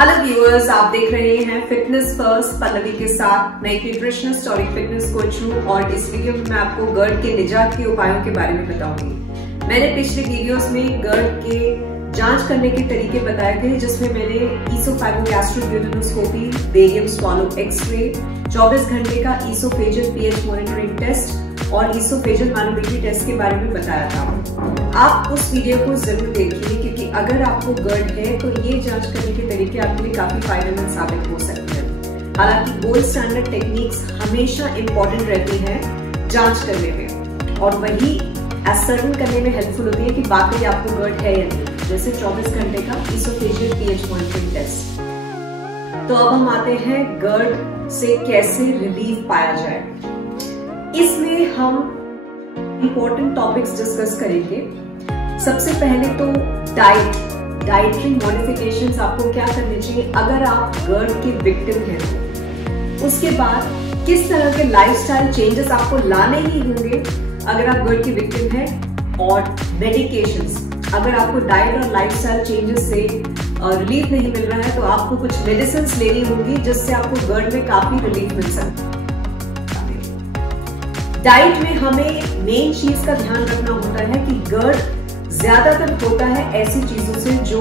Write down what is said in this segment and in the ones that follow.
Hello viewers, आप देख रहे हैं फिटनेस फर्स्ट पल्लवी के साथ। मैं एक न्यूट्रिशनिस्ट और एक फिटनेस कोच हूँ और इस वीडियो में मैं आपको GERD के निजात के उपायों के बारे में बताऊंगी। मैंने पिछले वीडियोस में GERD के जांच करने के तरीके बताए थे, जिसमें मैंने ईसोफैगोगैस्ट्रोड्यूडेनोस्कोपी, बेरियम स्वॉलो एक्सरे, 24 घंटे का ईसोफेजियल पीएच मॉनिटरिंग टेस्ट और ईसोफेजियल मैनोमेट्री टेस्ट के बारे में बताया था। आप उस वीडियो को जरूर देखिए, क्योंकि अगर आपको GERD है तो ये जांच करने के तरीके आपके लिए काफी फायदेमंद साबित हो सकते हैं। हालांकि गोल्ड स्टैंडर्ड टेक्निक्स हमेशा इम्पोर्टेंट रहती है जांच करने में, और वही असर्टेन करने में हेल्पफुल होती है कि वाकई आपको GERD है या नहीं, जैसे 24 घंटे का ईसोफेजियल पीएच मॉनिटरिंग टेस्ट। तो अब हम आते हैं GERD से कैसे रिलीफ पाया जाए। इसमें हम इंपॉर्टेंट टॉपिक्स डिस्कस करेंगे। सबसे पहले तो डाइटरी मॉडिफिकेशंस आपको क्या करने चाहिए अगर आप GERD के विक्टिम हैं। उसके बाद किस तरह के लाइफस्टाइल चेंजेस आपको लाने ही होंगे अगर आप GERD की विक्टिम हैं, और मेडिकेशंस, अगर आपको डाइट और लाइफस्टाइल चेंजेस से रिलीफ नहीं मिल रहा है तो आपको कुछ मेडिसिन लेनी होगी जिससे आपको GERD में काफी रिलीफ मिल सकता है। डाइट में हमें मेन चीज का ध्यान रखना होता है कि GERD ज्यादातर होता है ऐसी चीजों से जो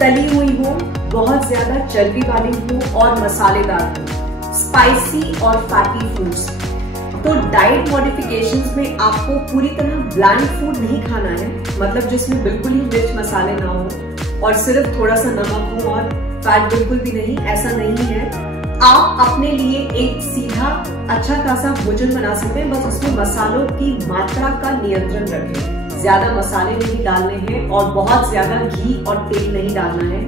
तली हुई हो, बहुत ज्यादा चर्बी वाली हो और मसालेदार हो, स्पाइसी और फैटी फूड्स। तो डाइट मॉडिफिकेशंस में आपको पूरी तरह ब्लैंड फूड नहीं खाना है, मतलब जिसमें बिल्कुल ही मिर्च मसाले ना हो और सिर्फ थोड़ा सा नमक हो और फैट बिल्कुल भी नहीं, ऐसा नहीं है। आप अपने लिए एक सीधा अच्छा खासा भोजन बना सकते हैं, बस उसमें मसालों की मात्रा का नियंत्रण रखें। ज्यादा मसाले नहीं डालने हैं और बहुत ज्यादा घी और तेल नहीं डालना है।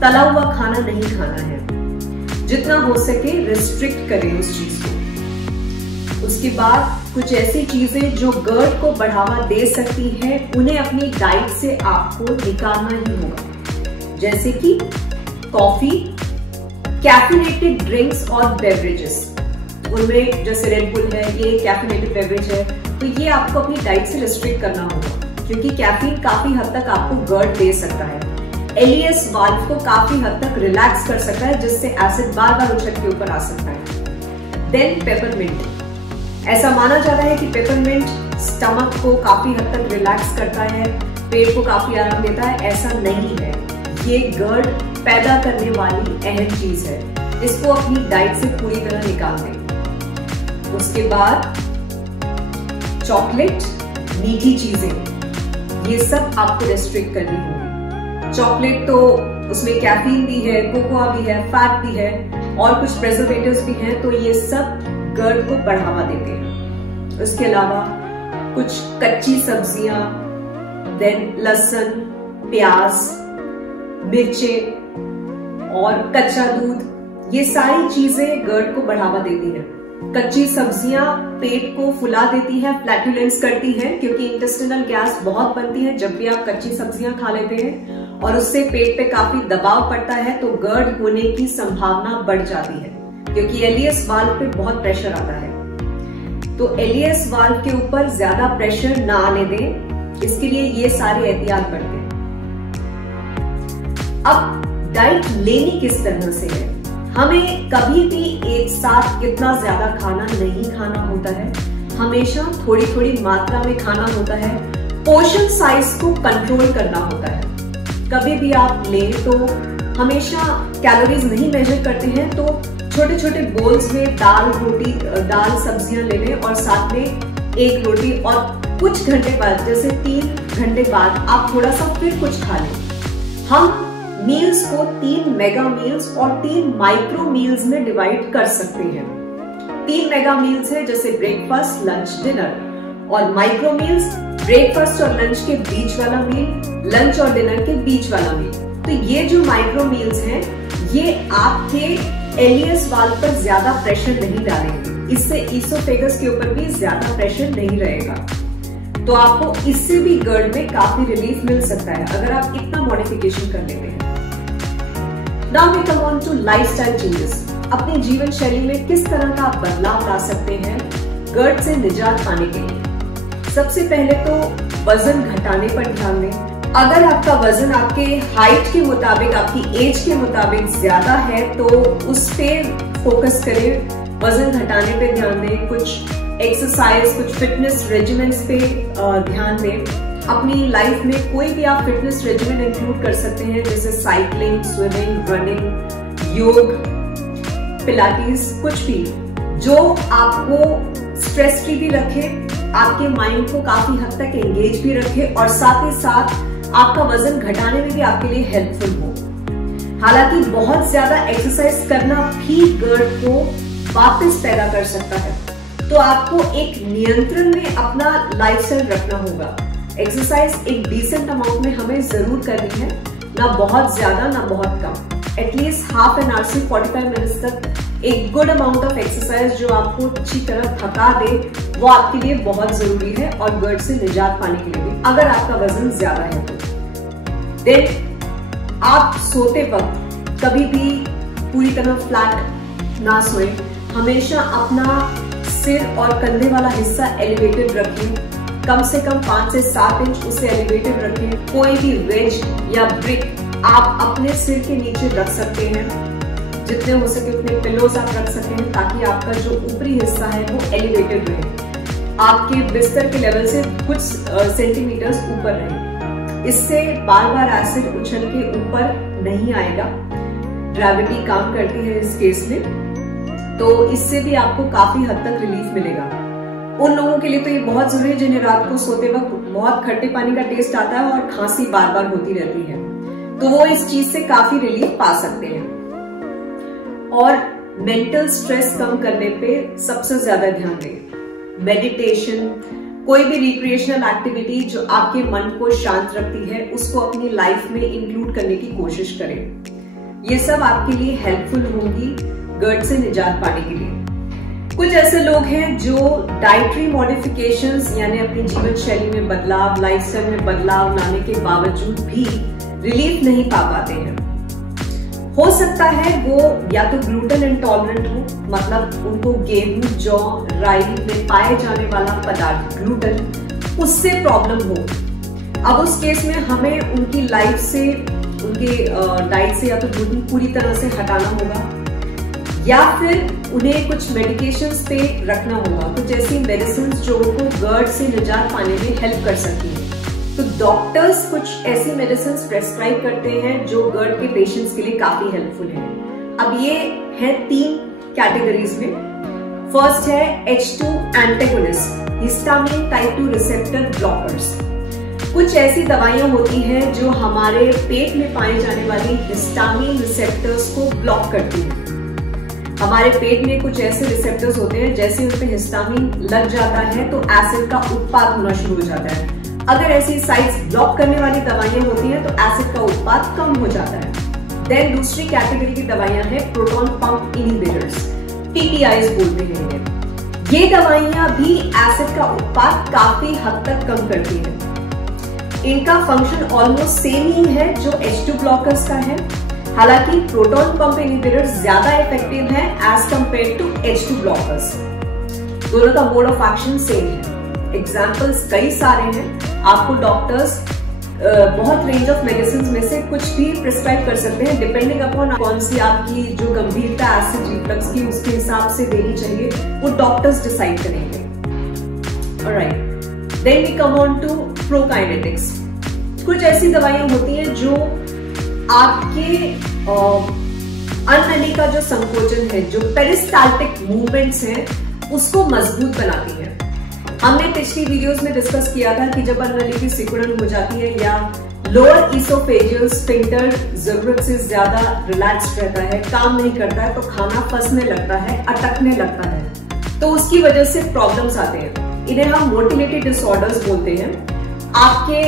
तला हुआ खाना नहीं खाना है। जितना हो सके रिस्ट्रिक्ट करें उस चीज को। उसके बाद कुछ ऐसी चीजें जो GERD को बढ़ावा दे सकती हैं, उन्हें अपनी डाइट से आपको निकालना ही होगा, जैसे कि कॉफी, कैफिनेटेड ड्रिंक्स और बेवरेजेस। उनमें जैसे रेड बुल है, ये कैफिनेटेड बेवरेज है, तो ये आपको अपनी डाइट से रिस्ट्रिक्ट करना होगा, क्योंकि कैफीन काफी हद तक आपको GERD दे सकता है। एलियस वाल्व को काफी हद तक रिलैक्स कर सकता है, जिससे एसिड बार बार उछल के ऊपर आ सकता है। Then peppermint. ऐसा माना जाता है कि पेपरमिंट स्टमक को काफी हद तक रिलैक्स करता है, पेट को काफी आराम देता है। ऐसा नहीं है, ये GERD पैदा करने वाली अहम चीज है। इसको अपनी डाइट से पूरी तरह निकाल दें। उसके बाद चॉकलेट, मीठी चीजें, ये सब आपको रेस्ट्रिक्ट करनी होगी। चॉकलेट तो उसमें कैफीन भी है, कोकोआ भी है, फैट भी है और कुछ प्रिजर्वेटिव्स भी हैं, तो ये सब GERD को बढ़ावा देते हैं। उसके अलावा कुछ कच्ची सब्जियां, देन लहसुन, प्याज, मिर्चे और कच्चा दूध, ये सारी चीजें GERD को बढ़ावा देती हैं। कच्ची सब्जियां पेट को फुला देती है, फ्लैटुलेंस करती है, क्योंकि इंटेस्टिनल गैस बहुत बनती है जब भी आप कच्ची सब्जियां खा लेते हैं, और उससे पेट पे काफी दबाव पड़ता है, तो GERD होने की संभावना बढ़ जाती है, क्योंकि एलियस वाल्व पे बहुत प्रेशर आता है। तो एलियस वाल्व के ऊपर ज्यादा प्रेशर ना आने दें, इसके लिए ये सारी एहतियात बरतें। अब डाइट लेनी किस तरह से है। हमें कभी भी एक साथ इतना ज्यादा खाना नहीं खाना होता है, हमेशा थोड़ी थोड़ी मात्रा में खाना होता है। पोर्शन साइज को कंट्रोल करना होता है। कभी भी आप लें तो हमेशा कैलोरीज नहीं मेजर करते हैं, तो छोटे छोटे बोल्स में दाल सब्जियां ले लें और साथ में एक रोटी, और कुछ घंटे बाद, जैसे 3 घंटे बाद आप थोड़ा सा फिर कुछ खा लें। हम मील्स को 3 मेगा मील्स और 3 माइक्रो मील्स में डिवाइड कर सकते हैं। 3 मेगा मील्स है जैसे ब्रेकफास्ट, लंच, डिनर, और माइक्रो मील्स ब्रेकफास्ट और लंच के बीच वाला मील, लंच और डिनर के बीच वाला मील। तो ये जो माइक्रो मील्स हैं, ये आपके एलियस वाल्व पर ज्यादा प्रेशर नहीं डालेंगे, इससे ईसोफेगस के ऊपर भी ज्यादा प्रेशर नहीं रहेगा, तो आपको इससे भी GERD में काफी रिलीफ मिल सकता है अगर आप इतना मॉडिफिकेशन कर लेते हैं। Now we come on to lifestyle changes. अपनी जीवन शैली में किस तरह का बदलाव ला सकते हैं GERD से निजात पाने के लिए। सबसे पहले तो वजन घटाने पर ध्यान दें। अगर आपका वजन आपके हाइट के मुताबिक, आपकी एज के मुताबिक ज्यादा है तो उस पे फोकस करें, वजन घटाने पे ध्यान दें, कुछ एक्सरसाइज, कुछ फिटनेस रेजिमेंट्स पे ध्यान दें। अपनी लाइफ में कोई भी आप फिटनेस रेजिमेंट इंक्लूड कर सकते हैं, जैसे साइकिलिंग, स्विमिंग, रनिंग, योग, पिलाटीज, कुछ भी जो आपको स्ट्रेस फ्री भी रखे, आपके माइंड को काफी हद तक एंगेज भी रखे और साथ ही साथ आपका वजन घटाने में भी आपके लिए हेल्पफुल हो। हालांकि बहुत ज्यादा एक्सरसाइज करना भी गर्ड को वापस पैदा कर सकता है, तो आपको एक नियंत्रण में अपना लाइफस्टाइल रखना होगा। एक्सरसाइज एक डिसेंट अमाउंट में हमें जरूर करनी है, ना बहुत ज्यादा ना बहुत कम। एटलीस्ट हाफ एन आवर से 45 मिनट्स तक एक गुड अमाउंट ऑफ एक्सरसाइज जो आपको अच्छी तरह थका दे, वो आपके लिए बहुत जरूरी है और गर्ड से निजात पाने के लिए भी, अगर आपका वजन ज्यादा है तो। देन आप सोते वक्त कभी भी पूरी तरह फ्लैट ना सोए, हमेशा अपना सिर और कंधे वाला हिस्सा एलिवेटेड रखें, कम से कम 5 से 7 इंच उसे एलिवेटेड रखें। कोई भी वेज या ब्रिक आप अपने सिर के नीचे रख सकते हैं, जितने हो सके उतने पिलोज आप रख सकते हैं, ताकि आपका जो ऊपरी हिस्सा है वो एलिवेटेड रहे, आपके बिस्तर के लेवल से कुछ सेंटीमीटर्स ऊपर रहे। इससे बार बार एसिड उछल के ऊपर नहीं आएगा, ग्रेविटी काम करती है इस केस में, तो इससे भी आपको काफी हद तक रिलीफ मिलेगा। उन लोगों के लिए तो ये बहुत जरूरी है जिन्हें रात को सोते वक्त बहुत खट्टे पानी का टेस्ट आता है और खांसी बार बार होती रहती है, तो वो इस चीज से काफी रिलीफ पा सकते हैं। और मेंटल स्ट्रेस कम करने पे सबसे ज्यादा ध्यान दें। मेडिटेशन, कोई भी रिक्रिएशनल एक्टिविटी जो आपके मन को शांत रखती है, उसको अपनी लाइफ में इंक्लूड करने की कोशिश करें। ये सब आपके लिए हेल्पफुल होंगी गर्ड से निजात पाने के लिए। कुछ ऐसे लोग हैं जो डाइटरी मॉडिफिकेशंस यानी अपनी जीवन शैली में बदलाव, लाइफस्टाइल में बदलाव लाने के बावजूद भी रिलीफ नहीं पा पाते हैं। हो सकता है वो या तो ग्लूटेन इंटॉलरेंट हो, मतलब उनको गेहूं, जौ, राई में पाए जाने वाला पदार्थ ग्लूटेन, उससे प्रॉब्लम हो। अब उस केस में हमें उनकी लाइफ से, उनके डाइट से या तो ग्लूटेन पूरी तरह से हटाना होगा, या फिर उन्हें कुछ मेडिकेशंस पे रखना होगा, कुछ ऐसी मेडिसिन जो उनको गर्ड से निजात पाने में हेल्प कर सकती है। तो डॉक्टर्स कुछ ऐसी मेडिसिन प्रेस्क्राइब करते हैं जो गर्ड के पेशेंट्स के लिए काफी हेल्पफुल है। अब ये है 3 कैटेगरीज में। फर्स्ट है H2 antagonist, histamine type 2 receptor blockers. कुछ ऐसी दवाइयां होती हैं जो हमारे पेट में पाए जाने वाली हिस्टामिन रिसेप्टर्स को ब्लॉक करती हैं। हमारे पेट में कुछ ऐसे रिसेप्टर्स होते हैं, जैसे उन पे हिस्टामिन लग जाता है तो एसिड का उत्पाद होना शुरू हो जाता है। अगर ऐसी साइट्स ब्लॉक करने वाली दवाइयां होती हैं तो एसिड का उत्पाद कम हो जाता है। देन दूसरी कैटेगरी की दवाइयां हैं प्रोटॉन पंप इनहिबिटर्स, PPIs बोलते हैं। ये दवाइयां भी एसिड का उत्पाद काफी हद तक कम करती हैं। इनका फंक्शन ऑलमोस्ट सेम ही है जो H2 ब्लॉकर्स का है, हालांकि प्रोटॉन पंप इनहिबिटर्स ज्यादा इफेक्टिव है as compared to H2 blockers. दोनों का मोड ऑफ एक्शन सेम है। एग्जाम्पल्स कई सारे हैं, आपको डॉक्टर्स बहुत रेंज ऑफ मेडिसिन में से कुछ भी प्रिस्क्राइब कर सकते हैं, डिपेंडिंग अपॉन कौन सी आपकी जो गंभीरता एसिड रिफ्लक्स की उसके हिसाब से देनी चाहिए, वो डॉक्टर्स डिसाइड करेंगे। Alright, then we come on to prokinetics. कुछ ऐसी दवाइयां होती हैं जो आपके अन्ननली का जो संकोचन है, जो पेरिस्टाल्टिक मूवमेंट्स हैं, उसको मजबूत बनाती है। हमने पिछली वीडियोस में डिस्कस किया था कि जब अन्ननली की सिकुड़न हो जाती है या लोअर इसोफेजियल स्फिंक्टर जरूरत से ज्यादा रिलैक्स रहता है, काम नहीं करता है, तो खाना फंसने लगता है, अटकने लगता है, तो उसकी वजह से प्रॉब्लम्स आते हैं। इन्हें हम मोटिलिटी डिसऑर्डर्स बोलते हैं। आपके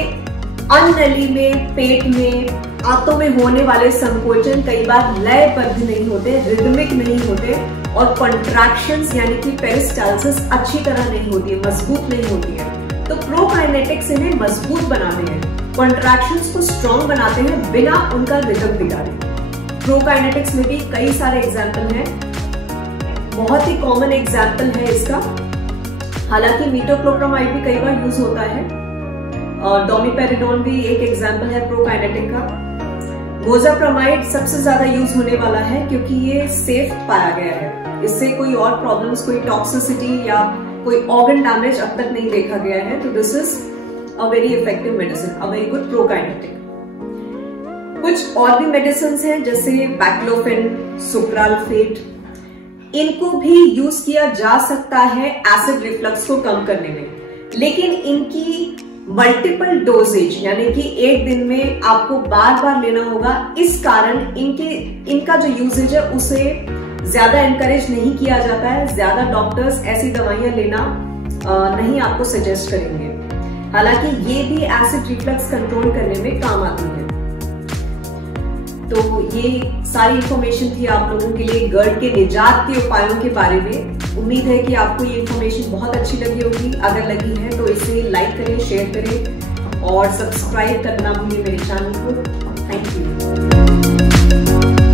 अन्ननली में, पेट में, आंतों में होने वाले संकोचन कई बार लयबद्ध नहीं होते, रिदमिक नहीं होते, और कॉन्ट्रैक्शंस यानी कि पेरिस्टाल्सिस अच्छी तरह नहीं होती है, मजबूत नहीं होती है। तो प्रोकाइनेटिक्स इन्हें मजबूत बनाते हैं, कॉन्ट्रैक्शंस को स्ट्रॉन्ग बनाते हैं बिना उनका रिदम बिगाड़े। प्रोकाइनेटिक्स में भी कई सारे एग्जाम्पल हैं, बहुत ही कॉमन एग्जाम्पल है इसका। हालांकि मीटोक्लोप्रामाइड भी कई बार यूज होता है, डोमिपेरिडोन भी एक एग्जाम्पल है प्रोकाइनेटिक का। मोजाप्रामाइड सबसे ज्यादा यूज होने वाला है क्योंकि ये सेफ पाया गया है, इससे कोई और प्रॉब्लम्स, कोई टॉक्सिसिटी या कोई ऑर्गन डैमेज अब तक नहीं देखा गया है। तो this is a very effective medicine, a very good prokinetic. कुछ और भी मेडिसिन हैं जैसे बैक्लोफेन, सुप्राल्फेट, इनको भी यूज किया जा सकता है एसिड रिफ्लक्स को कम करने में, लेकिन इनकी मल्टीपल डोजेज यानी कि एक दिन में आपको बार बार लेना होगा, इस कारण इनका जो यूजेज है उसे ज्यादा एनकरेज नहीं किया जाता है। ज्यादा डॉक्टर्स ऐसी दवाइयां लेना नहीं आपको सजेस्ट करेंगे, हालांकि ये भी एसिड रिफ्लक्स कंट्रोल करने में काम आती है। तो ये सारी इंफॉर्मेशन थी आप लोगों के लिए GERD के निजात के उपायों के बारे में। उम्मीद है कि आपको ये इंफॉर्मेशन बहुत अच्छी लगी होगी। अगर लगी है तो इसे लाइक करें, शेयर करें और सब्सक्राइब करना भूलिए मेरे चैनल